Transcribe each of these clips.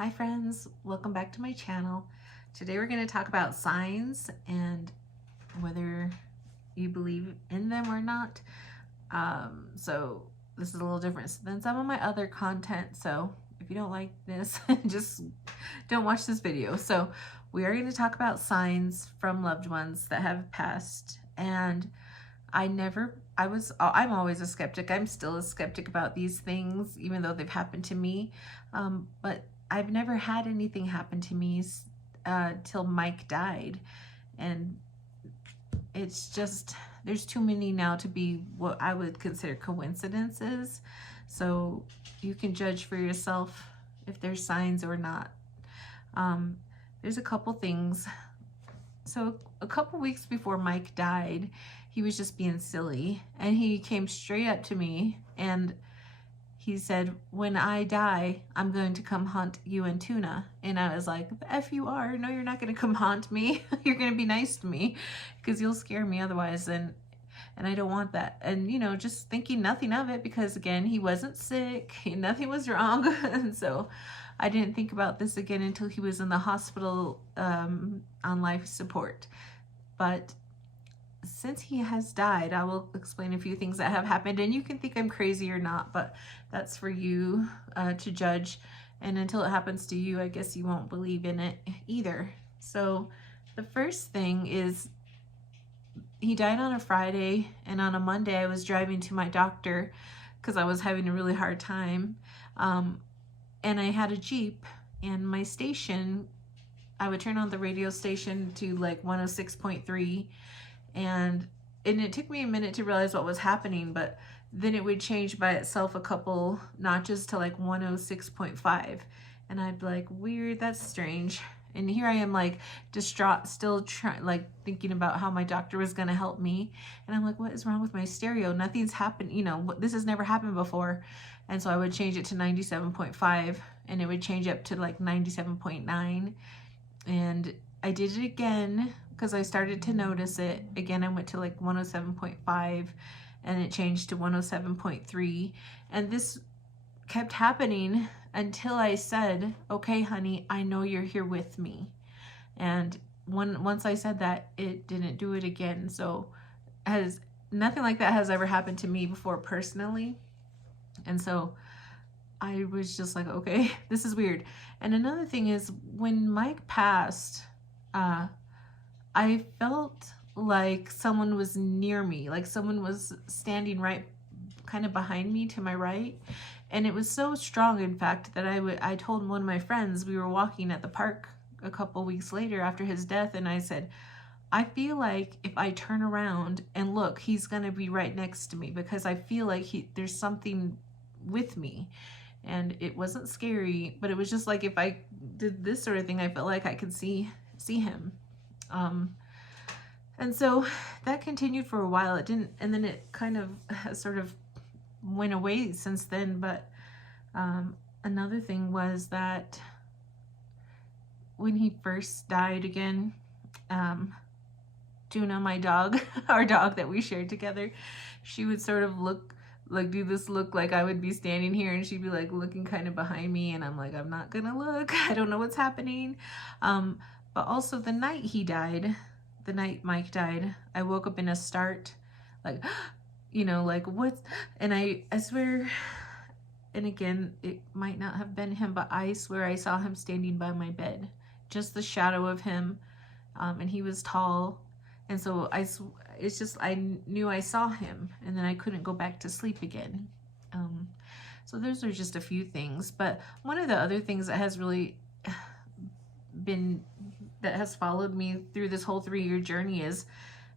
Hi friends, welcome back to my channel. Today we're going to talk about signs and whether you believe in them or not. So this is a little different than some of my other content, so if you don't like this, just don't watch this video. So we are going to talk about signs from loved ones that have passed, and I'm always a skeptic. I'm still a skeptic about these things, even though they've happened to me. But I've never had anything happen to me till Mike died. And it's just, there's too many now to be what I would consider coincidences. So you can judge for yourself if there's signs or not. There's a couple things. So a couple weeks before Mike died, he was just being silly, and he came straight up to me and he said, "When I die, I'm going to come haunt you and Tuna." And I was like, "The F you are. No, you're not going to come haunt me. You're going to be nice to me because you'll scare me otherwise." And I don't want that. And, you know, just thinking nothing of it because, again, he wasn't sick. Nothing was wrong. And so I didn't think about this again until he was in the hospital on life support. But since he has died, I will explain a few things that have happened, and you can think I'm crazy or not, but that's for you to judge. And until it happens to you, I guess you won't believe in it either. So the first thing is, he died on a Friday, and on a Monday I was driving to my doctor because I was having a really hard time. And I had a Jeep, and my station, I would turn on the radio station to like 106.3, and it took me a minute to realize what was happening, but then it would change by itself a couple notches to like 106.5, and I'd be like, weird, that's strange. And here I am, like, distraught, still trying, like, thinking about how my doctor was gonna help me, and I'm like, what is wrong with my stereo? Nothing's happened, you know, this has never happened before. And so I would change it to 97.5, and it would change up to like 97.9, and I did it again because I started to notice it. Again, I went to like 107.5, and it changed to 107.3. And this kept happening until I said, "Okay, honey, I know you're here with me." And once I said that, it didn't do it again. So nothing like that has ever happened to me before personally. And so I was just like, okay, this is weird. And another thing is, when Mike passed, I felt like someone was near me, like someone was standing right kind of behind me to my right. And it was so strong, in fact, that I told one of my friends, we were walking at the park a couple weeks later after his death, and I said, I feel like if I turn around and look, he's going to be right next to me, because I feel like there's something with me. And it wasn't scary, but it was just like, if I did this sort of thing, I felt like I could see him. And so that continued for a while. It didn't, and then it kind of sort of went away since then. But another thing was that when he first died again, Tuna, my dog, our dog that we shared together, she would sort of do this look like I would be standing here, and she'd be like looking kind of behind me, and I'm like, I'm not gonna look. I don't know what's happening. But also the night he died, the night Mike died, I woke up in a start, like, you know, like, what? And I swear, and again, it might not have been him, but I swear I saw him standing by my bed, just the shadow of him. And he was tall. And so it's just, I knew I saw him, and then I couldn't go back to sleep again. So those are just a few things. But one of the other things that has really that has followed me through this whole 3-year journey is,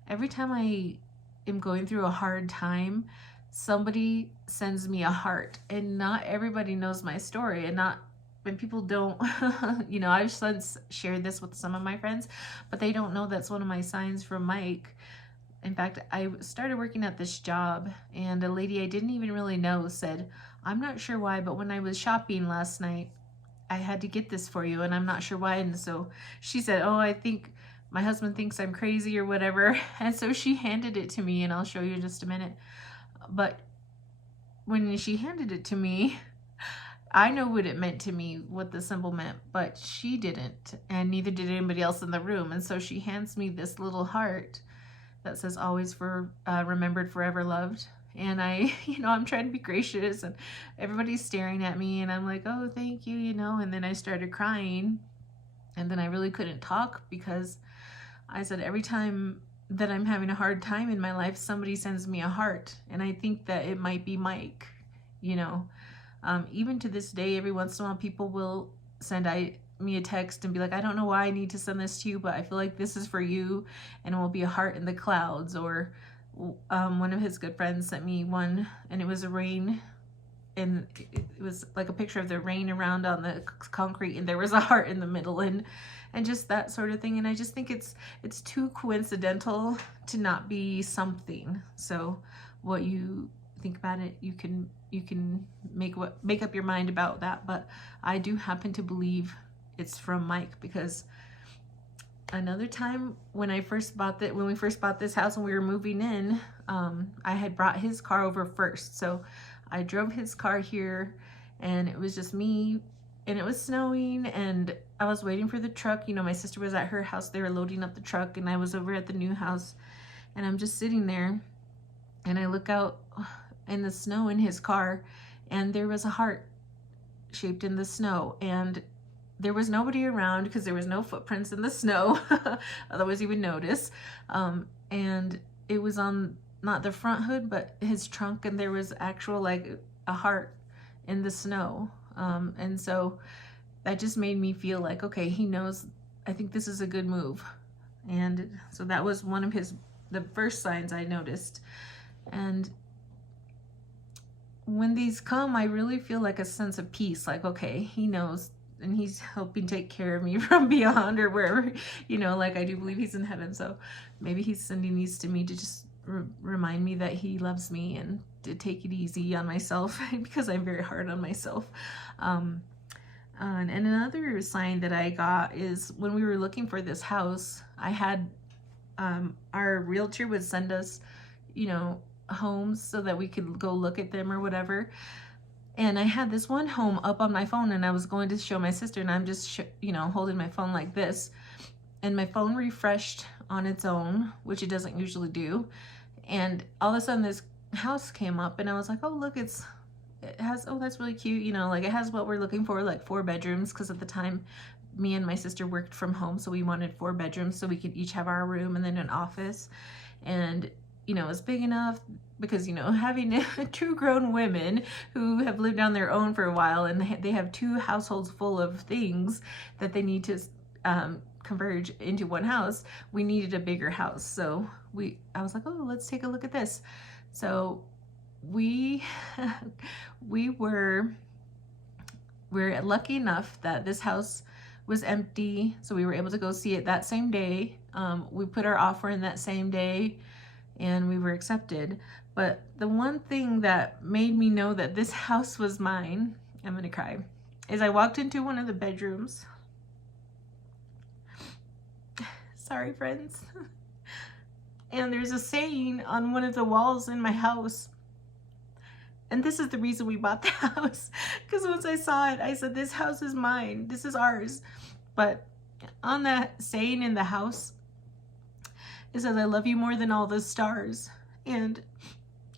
every time I am going through a hard time, somebody sends me a heart. And not everybody knows my story, and when people don't, you know, I've since shared this with some of my friends, but they don't know that's one of my signs from Mike. In fact, I started working at this job, and a lady I didn't even really know said, "I'm not sure why, but when I was shopping last night, I had to get this for you, and I'm not sure why." And so she said, "Oh, I think my husband thinks I'm crazy or whatever." And so she handed it to me, and I'll show you in just a minute. But when she handed it to me, I know what it meant to me, what the symbol meant, but she didn't, and neither did anybody else in the room. And so she hands me this little heart that says always for remembered, forever loved. And I, I'm trying to be gracious, and everybody's staring at me, and I'm like, oh, thank you, and then I started crying, and then I really couldn't talk because I said, every time that I'm having a hard time in my life, somebody sends me a heart, and I think that it might be Mike, even to this day, every once in a while, people will send me a text and be like, I don't know why I need to send this to you, but I feel like this is for you, and it will be a heart in the clouds. Or one of his good friends sent me one, and it was a rain, and it was like a picture of the rain around on the concrete, and there was a heart in the middle, and just that sort of thing. And I just think it's too coincidental to not be something. So what you think about it, you can make up your mind about that. But I do happen to believe it's from Mike, because another time when we first bought this house and we were moving in, I had brought his car over first. So I drove his car here, and it was just me, and it was snowing, and I was waiting for the truck. My sister was at her house, they were loading up the truck, and I was over at the new house, and I'm just sitting there, and I look out in the snow in his car, and there was a heart shaped in the snow, and there was nobody around because there was no footprints in the snow. Otherwise you would notice. And it was on not the front hood, but his trunk, and there was actual like a heart in the snow. And so that just made me feel like, okay, he knows, I think this is a good move. And so that was one of the first signs I noticed. And when these come, I really feel like a sense of peace, like, okay, he knows, and he's helping take care of me from beyond, or wherever, like I do believe he's in heaven. So maybe he's sending these to me to just remind me that he loves me, and to take it easy on myself, because I'm very hard on myself. And another sign that I got is when we were looking for this house, I had our realtor would send us, homes so that we could go look at them or whatever. And I had this one home up on my phone, and I was going to show my sister, and I'm just holding my phone like this, and my phone refreshed on its own, which it doesn't usually do, and all of a sudden this house came up, and I was like, oh look, it has, oh that's really cute, like it has what we're looking for, like 4 bedrooms, because at the time me and my sister worked from home, so we wanted 4 bedrooms so we could each have our room and then an office. And it's big enough because, having 2 grown women who have lived on their own for a while, and they have 2 households full of things that they need to converge into one house, we needed a bigger house. So I was like, oh, let's take a look at this. So we're lucky enough that this house was empty, so we were able to go see it that same day. We put our offer in that same day, and we were accepted. But the one thing that made me know that this house was mine, I'm gonna cry, is I walked into one of the bedrooms. Sorry, friends. And there's a saying on one of the walls in my house. And this is the reason we bought the house. Because once I saw it, I said, this house is mine. This is ours. But on that saying in the house, it says, I love you more than all the stars. And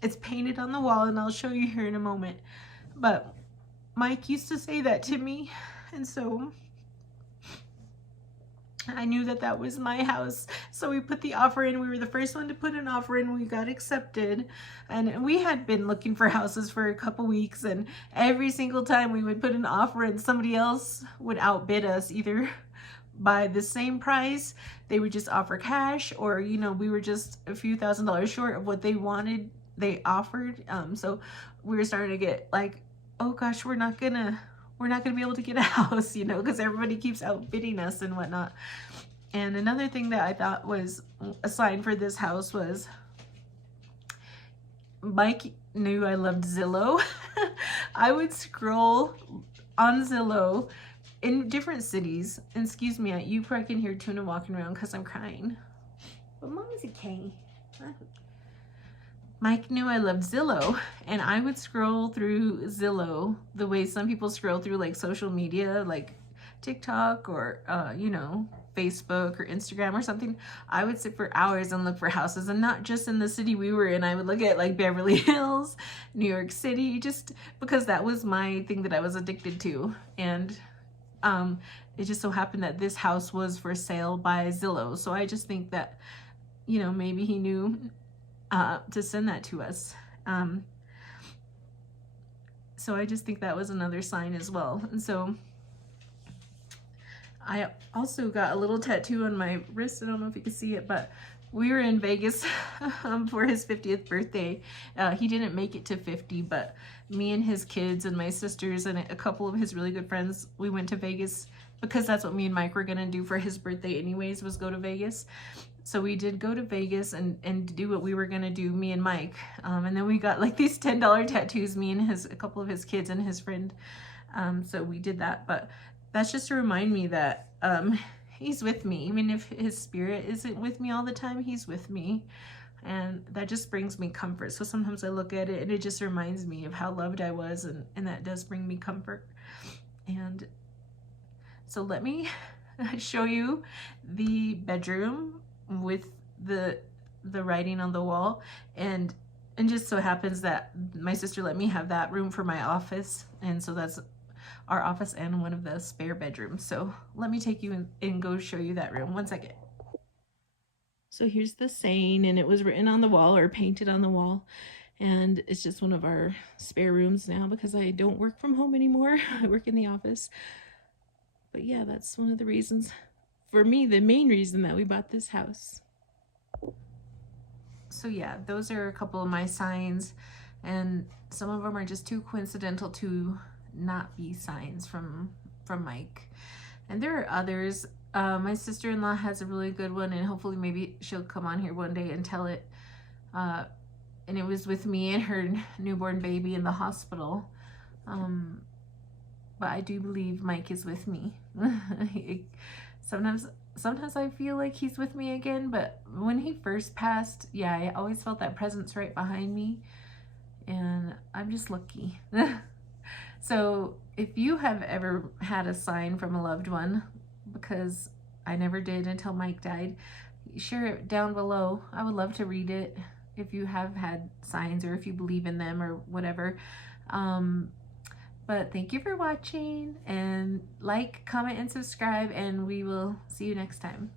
it's painted on the wall, and I'll show you here in a moment. But Mike used to say that to me, and so I knew that that was my house. So we put the offer in. We were the first one to put an offer in. We got accepted. And we had been looking for houses for a couple weeks, and every single time we would put an offer in, somebody else would outbid us, either by the same price, they would just offer cash, or we were just a few $1,000s short of what they wanted, they offered. So we were starting to get like, oh gosh, we're not gonna be able to get a house, because everybody keeps outbidding us and whatnot. And another thing that I thought was a sign for this house was Mike knew I loved Zillow. I would scroll on Zillow in different cities. And excuse me, you probably can hear Tuna walking around because I'm crying. But Mom is okay. Mike knew I loved Zillow, and I would scroll through Zillow the way some people scroll through like social media, like TikTok or, you know, Facebook or Instagram or something. I would sit for hours and look for houses, and not just in the city we were in. I would look at like Beverly Hills, New York City, just because that was my thing that I was addicted to. And it just so happened that this house was for sale by Zillow. So I just think that, you know, maybe he knew to send that to us. So I just think that was another sign as well. And so I also got a little tattoo on my wrist. I don't know if you can see it, but we were in Vegas for his 50th birthday. He didn't make it to 50, but me and his kids and my sisters and a couple of his really good friends, we went to Vegas because that's what me and Mike were gonna do for his birthday anyways, was go to Vegas. So we did go to Vegas and do what we were gonna do, me and Mike. And then we got like these $10 tattoos, me and a couple of his kids and his friend. So we did that, but that's just to remind me that he's with me. Even if his spirit isn't with me all the time, he's with me. And that just brings me comfort. So sometimes I look at it and it just reminds me of how loved I was, and that does bring me comfort. And so let me show you the bedroom with the writing on the wall. And just so happens that my sister let me have that room for my office, and so that's our office and one of the spare bedrooms. So let me take you in and go show you that room. One second. So here's the saying, and it was written on the wall or painted on the wall, and it's just one of our spare rooms now because I don't work from home anymore. I work in the office. But yeah, that's one of the reasons, for me, the main reason that we bought this house. So yeah, those are a couple of my signs, and some of them are just too coincidental to not be signs from Mike. And there are others. My sister-in-law has a really good one, and hopefully maybe she'll come on here one day and tell it. And it was with me and her newborn baby in the hospital. But I do believe Mike is with me. Sometimes I feel like he's with me again, but when he first passed, yeah, I always felt that presence right behind me, and I'm just lucky. So if you have ever had a sign from a loved one, because I never did until Mike died, share it down below. I would love to read it if you have had signs or if you believe in them or whatever. But thank you for watching, and like, comment, and subscribe, and we will see you next time.